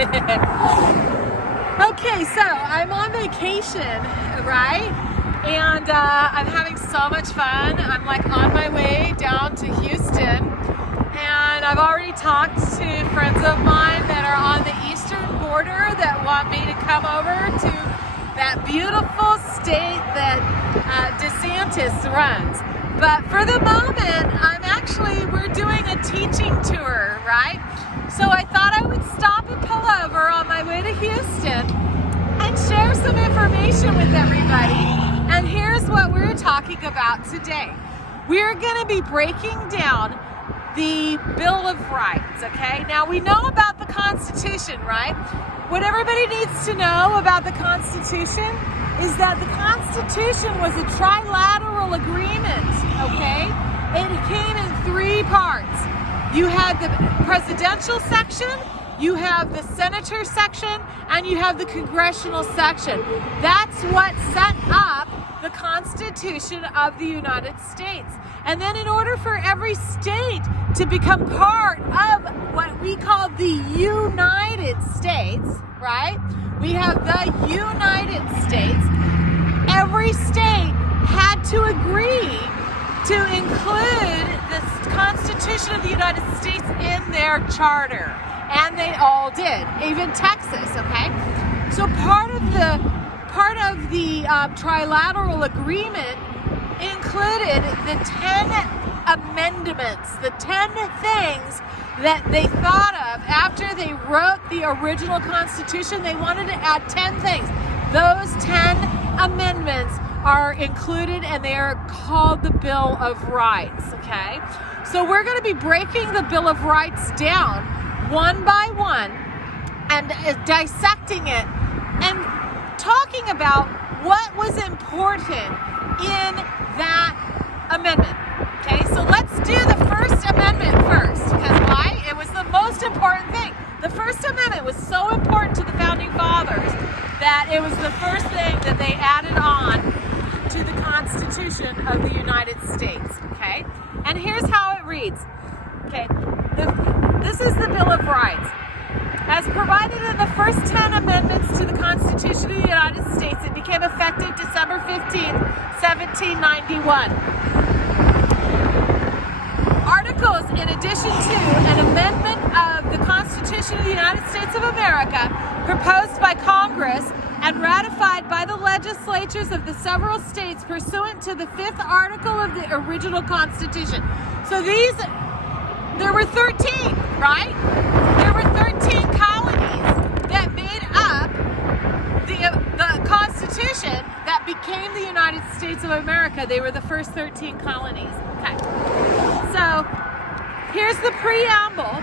Okay, so I'm on vacation, right? And I'm having so much fun. I'm like on my way down to Houston, and I've already talked to friends of mine that are on the eastern border that want me to come over to that beautiful state that DeSantis runs. But for the moment, we're doing a teaching tour, right? So I thought I would stop and pull over on my way to Houston and share some information with everybody. And here's what we're talking about today. We're going to be breaking down the Bill of Rights, okay? Now we know about the Constitution, right? What everybody needs to know about the Constitution is that the Constitution was a trilateral agreement, okay? It came in three parts. You had the presidential section, you have the senator section, and you have the congressional section. That's what set up the Constitution of the United States. And then in order for every state to become part of what we call the United States, right? We have the United States. Every state had to agree to include the Constitution of the United States in their charter. And they all did, even Texas, okay? So part of the trilateral agreement included the 10 amendments, the 10 things that they thought of after they wrote the original Constitution. They wanted to add 10 things. Those 10 amendments are included, and they are called the Bill of Rights, okay? So we're going to be breaking the Bill of Rights down one by one and dissecting it and talking about what was important in that amendment, okay? So let's do the First Amendment first, because why? It was the most important thing. The First Amendment was so important to the Founding Fathers that it was the first thing that they added on to the Constitution of the United States, okay? And here's how it reads, okay? This is the Bill of Rights. As provided in the first 10 amendments to the Constitution of the United States, it became effective December 15th, 1791. Articles, in addition to an amendment of the Constitution of the United States of America, proposed by Congress and ratified by the legislatures of the several states pursuant to the 5th article of the original Constitution. So there were 13, right? There were 13 colonies that made up the Constitution that became the United States of America. They were the first 13 colonies. Okay. So here's the preamble.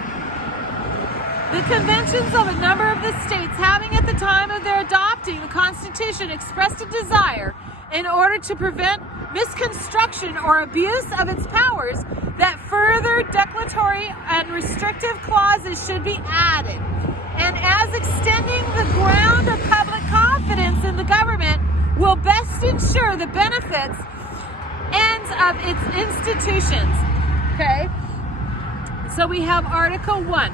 The conventions of a number of the states having at the time of their adopting the Constitution expressed a desire in order to prevent misconstruction or abuse of its powers that further declaratory and restrictive clauses should be added. And as extending the ground of public confidence in the government will best ensure the benefits and of its institutions. Okay? So we have Article 1.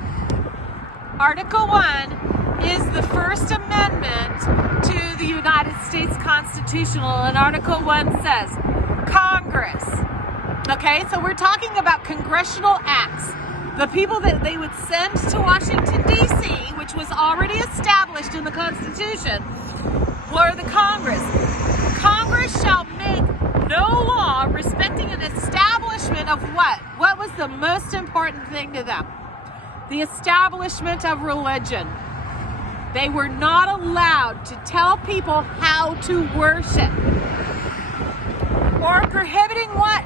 Article 1 is the First Amendment to the United States Constitution, and Article 1 says, Congress. Okay, so we're talking about congressional acts. The people that they would send to Washington, D.C., which was already established in the Constitution, were the Congress. Congress shall make no law respecting an establishment of what? What was the most important thing to them? The establishment of religion. They were not allowed to tell people how to worship. Or prohibiting what?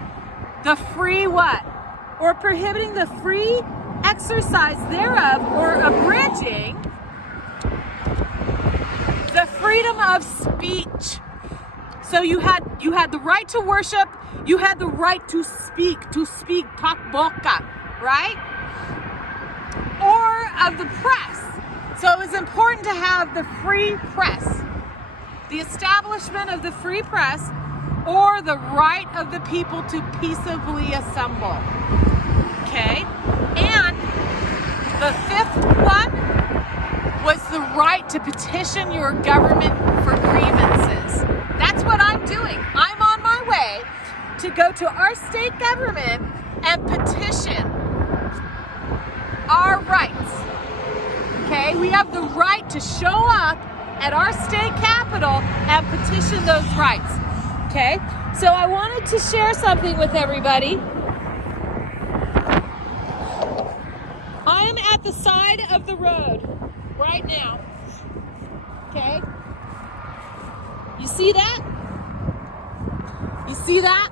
The free what? Or prohibiting the free exercise thereof, or abridging the freedom of speech. So you had the right to worship, you had the right to speak tak boca, right? Or of the press. So it was important to have the free press, the establishment of the free press, or the right of the people to peaceably assemble. Okay? And the fifth one was right to petition your government for grievances. That's what I'm doing. I'm on my way to go to our state government and petition our rights. Okay? We have the right to show up at our state capitol and petition those rights. Okay? So I wanted to share something with everybody. I am at the side of the road right now. Okay? You see that? You see that?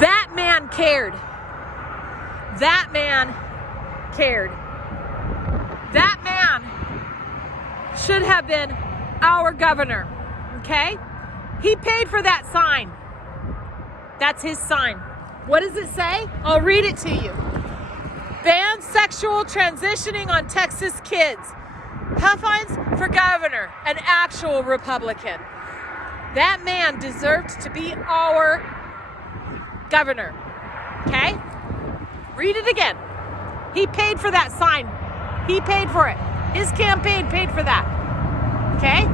That man cared. That man cared. That man should have been our governor. Okay? He paid for that sign. That's his sign. What does it say? I'll read it to you. Ban sexual transitioning on Texas kids. Huffines for governor, an actual Republican. That man deserved to be our governor. Okay? Read it again. He paid for that sign. He paid for it. His campaign paid for that. Okay?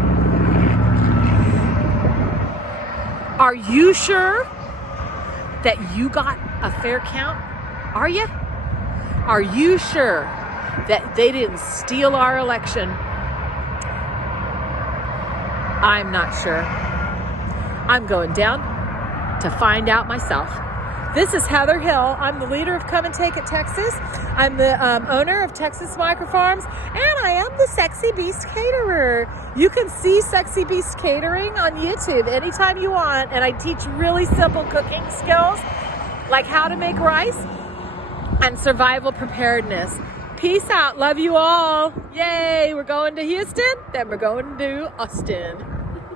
Are you sure that you got a fair count? Are you? Are you sure that they didn't steal our election? I'm not sure. I'm going down to find out myself. This is Heather Hill. I'm the leader of Come and Take It Texas. I'm the owner of Texas Micro Farms, and I am the Sexy Beast Caterer. You can see Sexy Beast Catering on YouTube anytime you want, and I teach really simple cooking skills like how to make rice and survival preparedness. Peace out. Love you all. Yay. We're going to Houston, then we're going to Austin.